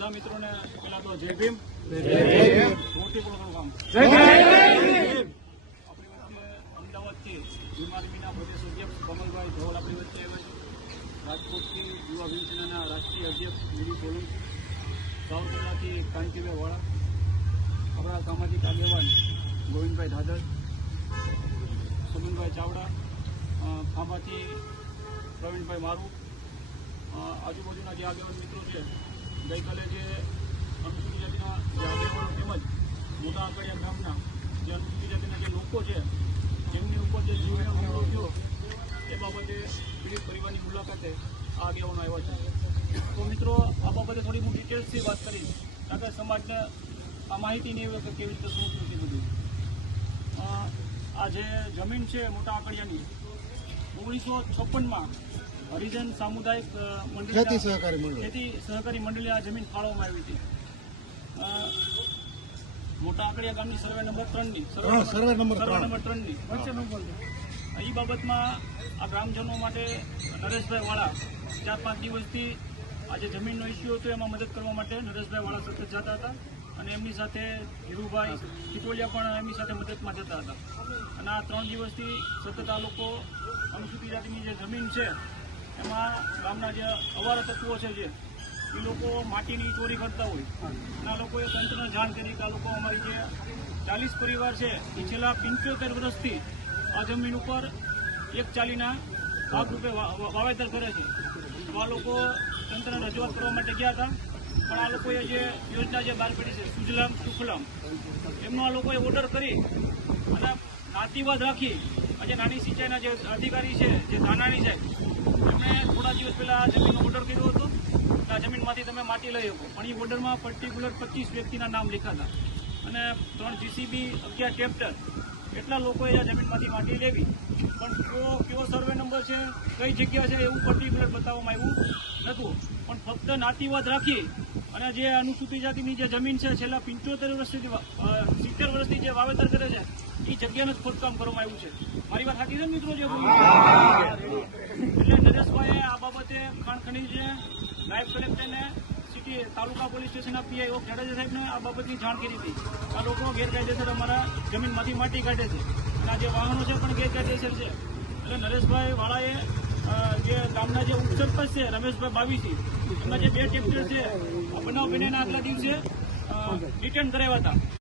બધા મિત્રોને પેલા તો જય ભીમ. જોરથી બોલો કામ. આપણી વચ્ચે અમદાવાદથી ભીમ આર્મીના પ્રદેશ અધ્યક્ષ કમલભાઈ ધોળ આપણી વચ્ચે આવ્યા છે. રાજકોટથી યુવા ભીમ સેનાના રાષ્ટ્રીય અધ્યક્ષ વીડી સોલંકી, સાવરકુંડલાથી કાંતિભાઈ વાળા, આપણા સામાજિક આગેવાન ગોવિંદભાઈ ધાદર, સુમનભાઈ ચાવડા, ખાંભાથી પ્રવીણભાઈ મારું, આજુબાજુના જે આગેવાન મિત્રો છે, ગઈકાલે જે અનુસૂચિત જાતિના જે આગેવાનો તેમજ મોટા આંકડિયા ગામના જે અનુસૂચિત જાતિના જે લોકો છે એમની ઉપર જે જીવનો હુમલો થયો એ બાબતે પીડિત પરિવારની મુલાકાતે આ આગેવાનો આવ્યા છે. તો મિત્રો, આ બાબતે થોડી હું ડિટેલ્સથી વાત કરીશ, કારણ કે સમાજને આ માહિતી નહીં હોય કે કેવી રીતે શું થયું છે બધું. આ જે જમીન છે મોટા આંકડિયાની 1956માં હરિજન સામુદાયિક મંડળ ખેતી સહકારી મંડળે આ જમીન ફાળવવામાં આવી હતી. મોટા આંકડિયા ગામની સર્વે નંબર 3ની સર્વે નંબર 3ની એ બાબતમાં આ ગ્રામજનો માટે નરેશભાઈ વાળા 4-5 દિવસથી આ જે જમીનનો ઇસ્યુ હતો એમાં મદદ કરવા માટે નરેશભાઈ વાળા સતત જતા હતા, અને એમની સાથે ધીરુભાઈ ખીટોલિયા પણ એમની સાથે મદદમાં જતા હતા. અને આ 3 દિવસથી સતત આ લોકો અનુસૂચિત જાતિની જે જમીન છે એમાં ગામના જે અવારા તત્વો છે જે એ લોકો માટીની ચોરી કરતા હોય, અને આ લોકોએ તંત્રને જાણ કરી કે આ લોકો અમારી જે 40 પરિવાર છે એ છેલ્લા 75 વર્ષથી આ જમીન ઉપર એક ચાલીના ભાગરૂપે વાવેતર કરે છે. તો આ લોકો તંત્રને રજૂઆત કરવા માટે ગયા હતા, પણ આ લોકોએ જે યોજના જે બહાર પડી છે સુજલામ સુફલામ એમનો આ લોકોએ ઓર્ડર કરી અને નાતીવાદ રાખી આજે નાની સિંચાઈના જે અધિકારી છે જે ધાનાણી છે એમણે થોડા દિવસ પહેલાં આ જમીનનો ઓર્ડર કર્યો હતો કે આ જમીનમાંથી તમે માટી લઈ શકો, પણ એ ઓર્ડરમાં પર્ટિક્યુલર 25 વ્યક્તિના નામ લખાતા અને 3 જીસીબી 11 ટ્રેક્ટર એટલા લોકોએ આ જમીનમાંથી માટી લેવી, પણ કયો સર્વે નંબર છે કઈ જગ્યા છે એવું પર્ટિક્યુલર બતાવવામાં આવ્યું નહોતું. પણ ફક્ત નાતીવાદ રાખી અને જે અનુસૂચિત જાતિની જે જમીન છે છેલ્લા 75 વર્ષથી 70 વર્ષથી જે વાવેતર કરે છે એ જગ્યાનું જ ખોદકામ કરવામાં આવ્યું છે. મારી વાત સાચી છે ને મિત્રો? એટલે નરેશભાઈએ આ બાબતે ખાણ ખનીજ નાયબ કલેક્ટરને સિટી તાલુકા પોલીસ સ્ટેશનના પીઆઈ ઓફ જાડેજા સાહેબને આ બાબતની જાણ કરી હતી. આ લોકો ગેરકાયદેસર અમારા જમીનમાંથી માટી કાઢે છે અને આ જે વાહનો છે પણ ગેરકાયદેસર છે. એટલે નરેશભાઈ વાળાએ જે ગામના જે ઉપસરપંચ છે રમેશભાઈ બાવીસી એમના જે 2 ટ્રેક્ટર છે આ બનાવ બન્યાના આગલા દિવસે રિટર્ન કરાવ્યા હતા.